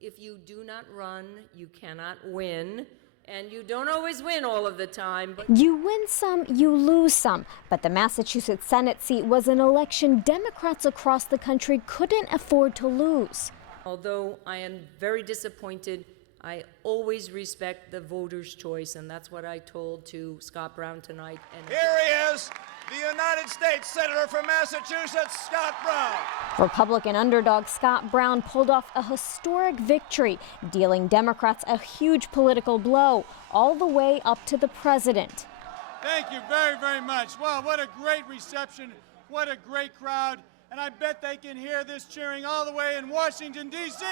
If you do not run, you cannot win. And you don't always win all of the time. But you win some, you lose some. But the Massachusetts Senate seat was an election Democrats across the country couldn't afford to lose. Although I am very disappointed, I always respect the voters' choice, and that's what I told to Scott Brown tonight. And here he is, the United States Senator from Massachusetts, Scott Brown. Republican underdog Scott Brown pulled off a historic victory, dealing Democrats a huge political blow, all the way up to the president. Thank you very, very much. Wow, what a great reception, what a great crowd, and I bet they can hear this cheering all the way in Washington, D.C.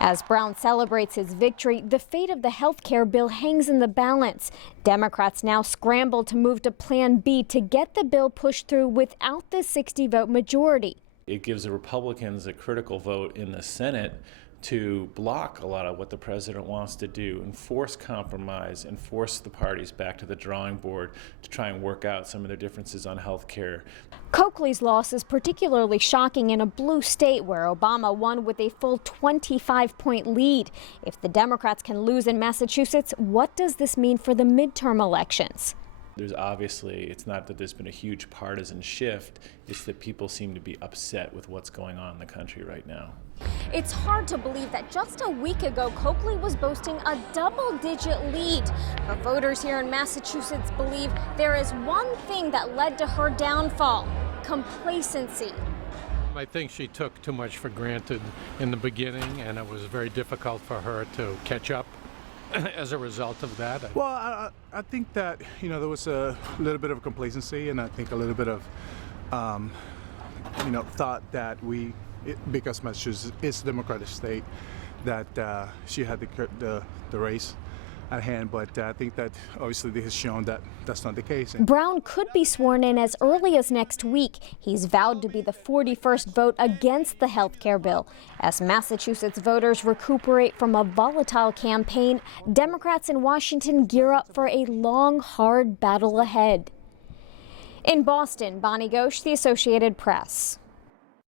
As Brown celebrates his victory, the fate of the health care bill hangs in the balance. Democrats now scramble to move to Plan B to get the bill pushed through without the 60-vote majority. It gives the Republicans a critical vote in the Senate to block a lot of what the president wants to do and force compromise and force the parties back to the drawing board to try and work out some of their differences on health care. Coakley's loss is particularly shocking in a blue state where Obama won with a full 25-point lead. If the Democrats can lose in Massachusetts, what does this mean for the midterm elections? There's obviously, it's not that there's been a huge partisan shift, it's that people seem to be upset with what's going on in the country right now. It's hard to believe that just a week ago, Coakley was boasting a double-digit lead. But voters here in Massachusetts believe there is one thing that led to her downfall: complacency. I think she took too much for granted in the beginning, and it was very difficult for her to catch up as a result of that. Well, I think that, there was a little bit of complacency, and I think a little bit of, thought that because Massachusetts is a Democratic state, that she had the race at hand, but I think that obviously this has shown that that's not the case. Brown could be sworn in as early as next week. He's vowed to be the 41st vote against the health care bill. As Massachusetts voters recuperate from a volatile campaign, Democrats in Washington gear up for a long, hard battle ahead. In Boston, Bonnie Ghosh, The Associated Press.